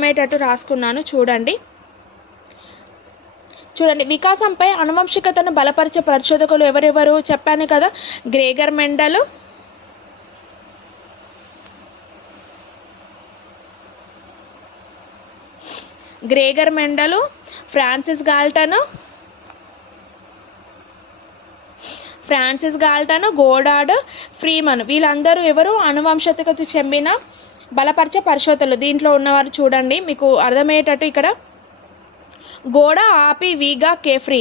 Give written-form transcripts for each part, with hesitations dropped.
అర్థమయ్యేటట్టు రాసుకున్నాను చూడండి. వికాసంపై ఆనువంశికతను బలపరిచే పరిశోధకులు ఎవరెవరు చెప్పాను కదా. Gregor Mendel, Francis Galton, Goddard, Freeman వీళ్ళందరూ ఎవరు ఆనువంశికతకు చెందిన బలపరిచే పరిశోధకులు. దీంట్లో ఉన్నవారు చూడండి, మీకు అర్థమయ్యేటట్టు ఇక్కడ గోడా ఆపి వీగా కేఫ్రీ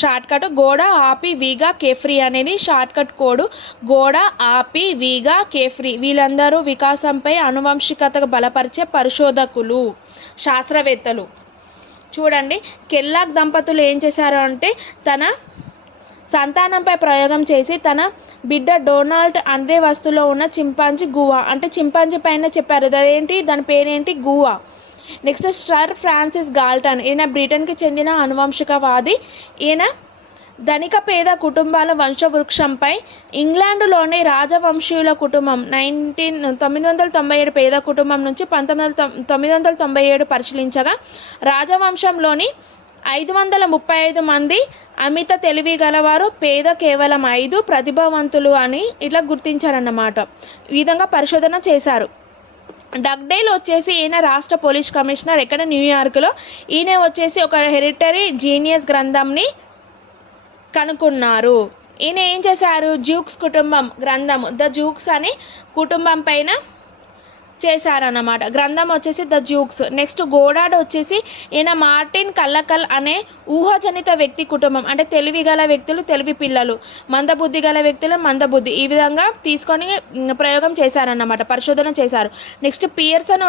షార్ట్కట్. గోడా ఆపి వీగా కేఫ్రీ అనేది షార్ట్కట్ కోడ్. గోడా ఆపి వీగా కేఫ్రీ వీళ్ళందరూ వికాసంపై ఆనువంశికతకు బలపరిచే పరిశోధకులు, శాస్త్రవేత్తలు. చూడండి, కెల్లాగ్ దంపతులు ఏం చేశారు అంటే తన సంతానంపై ప్రయోగం చేసి తన బిడ్డ డొనాల్డ్ అనే వస్తువులో ఉన్న చింపాంజీ గువా అంటే చింపాంజీ పైన చెప్పారు. దాని పేరేంటి? Guava. Next sir Francis Galton, ఈయన బ్రిటన్కి చెందిన ఆనువంశికవాది. ఈయన ధనిక పేద కుటుంబాల వంశవృక్షంపై ఇంగ్లాండ్లోని రాజవంశీయుల కుటుంబం 997 పేద కుటుంబం నుంచి 997 పరిశీలించగా రాజవంశంలోని 535 మంది అమిత తెలివి గలవారు, పేద కేవలం 5 ప్రతిభావంతులు అని ఇట్లా గుర్తించారన్నమాట. ఈ విధంగా పరిశోధన చేశారు. డగ్డేల్ వచ్చేసి ఈయన రాష్ట్ర పోలీస్ కమిషనర్ ఎక్కడ? న్యూయార్క్లో. ఈయన వచ్చేసి ఒక హెరిటరీ జీనియస్ గ్రంథంని కనుక్కున్నారు. ఈయన ఏం చేశారు? జ్యూక్స్ కుటుంబం గ్రంథం, ద జ్యూక్స్ అని కుటుంబం పైన చేశారన్నమాట. గ్రంథం వచ్చేసి ద జ్యూక్స్. నెక్స్ట్ గోడార్డ్ వచ్చేసి ఈయన మార్టిన్ కల్లకల్ అనే ఊహాజనిత వ్యక్తి కుటుంబం అంటే తెలివి గల వ్యక్తులు, తెలివి పిల్లలు, మందబుద్ధి గల వ్యక్తులు, మందబుద్ధి, ఈ విధంగా తీసుకొని ప్రయోగం చేశారన్నమాట, పరిశోధన చేశారు. Next Pearson